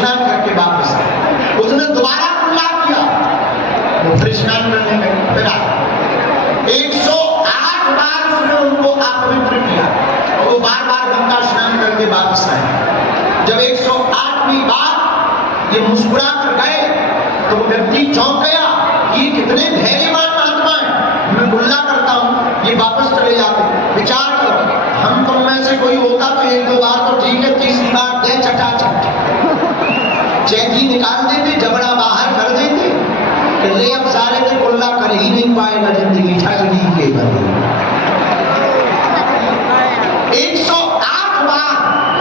स्नान करके वापस आए। उसने दोबारा कुल्ला किया, वो फिर स्नान करने गए, फिर आए। 108 बार उसने उनको अपवित्र किया, वो बार बार गंगा स्नान करके वापस आए। जब 108वीं बार ये मुस्कुरा कर गए तो वो व्यक्ति चौंक गया, ये कितने धैर्यवान महात्मा है, मैं कुल्ला करता हूं ये वापस चले जाते। विचार करो, हम तुम में से कोई होता तो 1-2 बार तो ठीक है, तीसरी बार दे चटाचट चैकी निकाल देते, जबड़ा बाहर कर देते, ले अब सारे दिन कुल्ला कर ही नहीं पाएगा जिंदगी ठगनी के बदले। 108 बार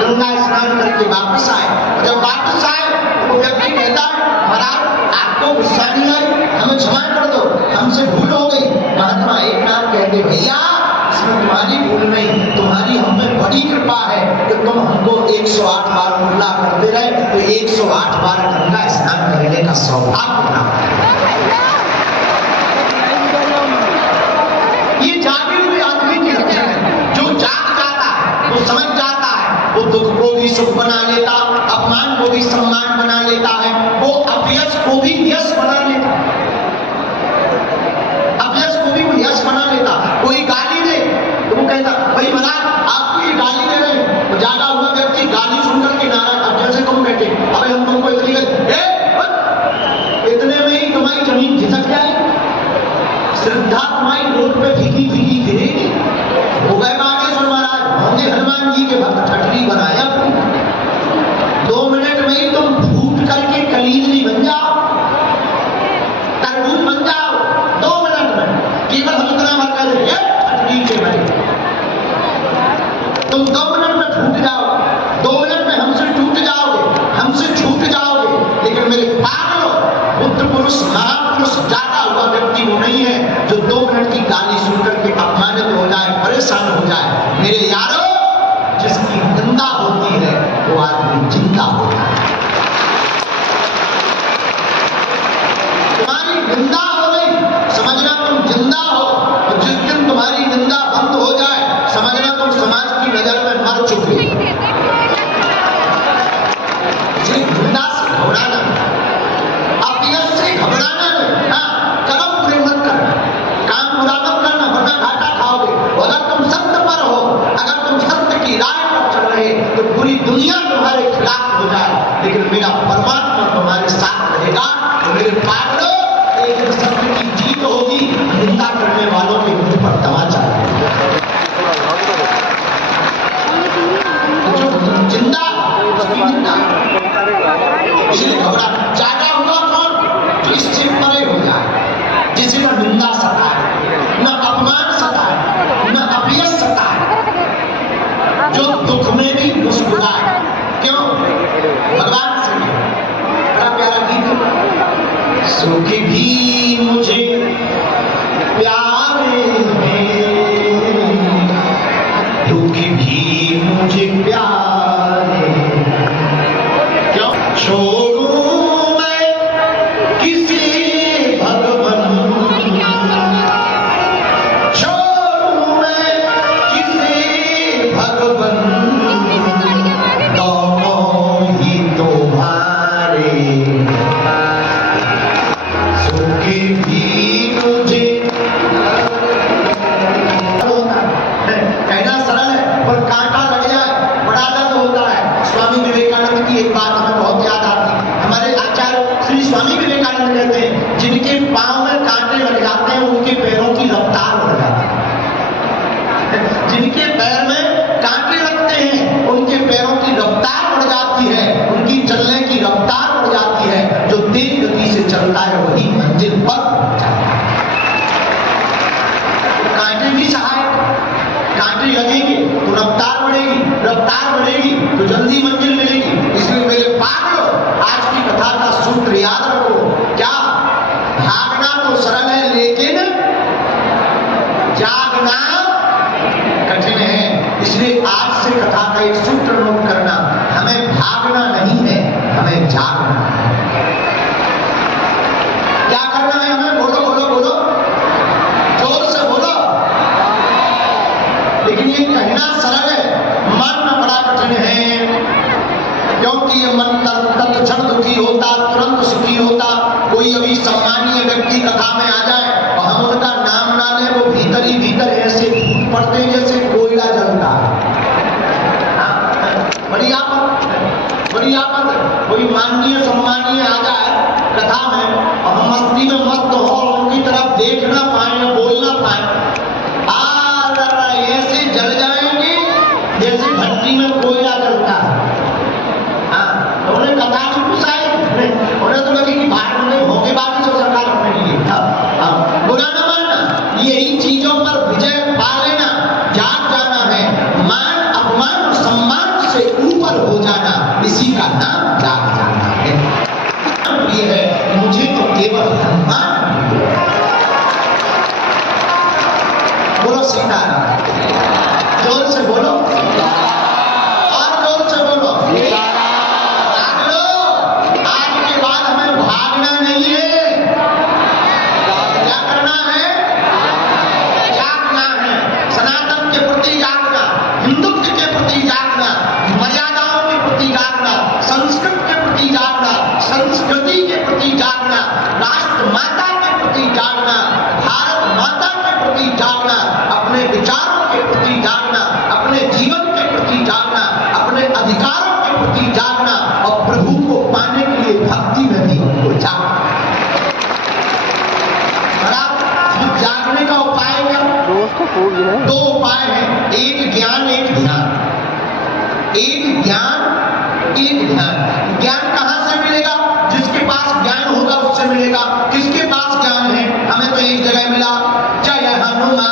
गंगा स्नान करके वापस आए। जब वापस आए वो व्यक्ति कहता है, महाराज आपको गुस्सा नहीं आई, हमें क्षमा कर दो, हमसे भूल हो गई। महात्मा एक नाम कहते, भैया इसमें तुम्हारी भूल नहीं, तुम्हारी हमें बड़ी कृपा है कि तुम हमको 108 बार कुल्ला करते रहे, तो 108 बार गंगा स्नान करने का सौभाग्य प्राप्त। ये जागे हुए आदमी की लक्षण है। जो जाग जाता है वो समझ जाता है, वो दुख को भी सुख बना लेता, अपमान को भी सम्मान बना लेता है, वो अपयश को भी यश बना लेता, अपयश को भी वो यश बना लेता। कोई गाली दे तो वो कहता, भाई महाराज आपको ये गाली दे रहे हैं, तो जागा हुआ व्यक्ति गाली सुनकर के नाराज, अब जैसे तुम कहते अबे हम तुमको इतनी इतने में ही तुम्हारी जमीन खिसक जाए, श्रद्धा तुम्हारी रोड पे फीकी फीकी फिरेगी। हो गए बागेश्वर महाराज, होंगे हनुमान जी के भक्त, ठटरी बनाया 2 मिनट में ही तुम फूट करके कलीजली बन जाओ, तरबूज बन जाओ 2 मिनट में। केवल हम इतना भर कर देंगे ठटरी के भरे, तुम 2 मिनट में फूट जाओ, 2 मिनट में हमसे टूट जाओगे, हमसे छूट जाओगे। लेकिन मेरे पागलों, बुद्ध पुरुष महापुरुष जागा हुआ व्यक्ति वो नहीं है जो 2 मिनट की गाली सुनकर के अपमानित हो जाए, परेशान हो जाए। मेरे यारों, जिसकी निंदा होती है वो आदमी जिंदा होता है। तुम्हारी निंदा हो गई, समझना तुम जिंदा हो, और जिस दिन तुम्हारी निंदा बंद हो जाए समझना तुम समाज की नजर में मर चुके हो। इसलिए निंदा से घबराना, अपयश से घबराना नहीं। हाँ, कर्म पूरे मत करना, काम पूरा मत करना, वरना घाटा खाओगे। अगर तुम सत्य पर हो, अगर तुम सत्य की राह पर चल रहे तो पूरी दुनिया तुम्हारे खिलाफ हो जाए, लेकिन मेरा परमात्मा तुम्हारे साथ रहेगा। तो मेरे पागलों, एक दिन सत्य की जीत होगी, निंदा करने वालों के मुंह पर तमाचा। जो जिंदा उसकी निंदा, इसलिए घबरा। जागा हुआ कौन? जो इससे परे हो जाए, जिसे न निंदा सताए, न अपमान सताए, न अपयश सताए, जो दुख में भी मुस्कुराए। क्यों? भगवान से बड़ा प्यारा गीत, सुख भी मुझे प्यारे हैं, दुख भी मुझे प्यारे, क्यों छोड़ूं मैं किसी भगवन, छोड़ूं मैं किसी भगवन, दोनों ही तुम्हारे, सुख भी मुझे। कहना सरल है पर कांटा लग जाए बड़ा दर्द होता है। स्वामी विवेकानंद की एक बात हमें बहुत याद आती है। हमारे आचार्य श्री स्वामी विवेकानंद कहते हैं, जिनके पांव में कांटे लग जाते हैं उनके पैरों की रफ्तार बढ़ जाती है। जिनके पैर में कांटे लगते हैं उनके पैरों की रफ्तार बढ़ जाती है, उनकी चलने की रफ्तार बढ़ जाती है। जो तेज गति से चलता है वही मंजिल पर जाता है। कांटे भी सहायक, कांटे लगेंगे तो रफ्तार बढ़ेगी, रफ्तार बढ़ेगी तो जल्दी मंजिल मिलेगी। इसलिए मेरे पागलों, आज की कथा का सूत्र याद रखो, क्या? भागना तो सरल है लेकिन जागना कठिन है। इसलिए आज से कथा का एक सूत्र नोट करना, हमें भागना नहीं है, हमें जागना है। क्या करना है हमें? बोलो बोलो बोलो, जोर से बोलो। लेकिन ये कहना सरल है, मानना बड़ा कठिन है। क्यों? कि ये मन तत्क्षण दुखी होता, तुरंत सुखी होता। कोई अभी सम्मानीय व्यक्ति कथा में आ जाए और हम उनका नाम ना लें, वो भीतर ही भीतर ऐसे फूट पड़ते जैसे कोयला जलता। बड़ी आफत। कोई माननीय सम्मानीय आ जाए कथा में और हम मस्ती में मस्त हो और उनकी तरफ देख ना पाए या बोल ना पाए, ऐसे जल जाएंगे जैसे भट्टी में कोयला जलता है। तो उन्हें कथा नहीं पूछाई, उन्हें तो लगे कि बाहर में होके बाकी सब सरकार करने के लिए। बुरा न मानना, यही चीजों पर विजय पा लेना, जाग जाना है। मान अपमान सम्मान से ऊपर हो जाना, इसी का नाम जाग जाना है। ये है मुझे तो केवल हनुमान। बोलो सीताराम, जोर से बोलो और जोर से बोलो। भाग लो, आज के बाद हमें भागना नहीं है। क्या करना है? जागना है। सनातन के प्रति जागना, हिंदुत्व के प्रति जागना, मर्यादाओं के प्रति जागना, संस्कृत के प्रति जागना, संस्कृति के प्रति जागना, राष्ट्र माता के प्रति जागना, भारत माता के प्रति जागना, अपने विचारों के प्रति जागना, अपने जीवन के प्रति जागना, अपने अधिकारों के प्रति जागना और प्रभु को पाने के लिए भक्ति में भी हमको जागना। जागने का उपाय क्या? दो उपाय हैं, एक ज्ञान एक ध्यान। एक ज्ञान एक ध्यान। ज्ञान कहां से मिलेगा? जिसके पास ज्ञान होगा उससे मिलेगा। किसके पास ज्ञान है? हमें तो एक जगह मिला, जय हनुमान।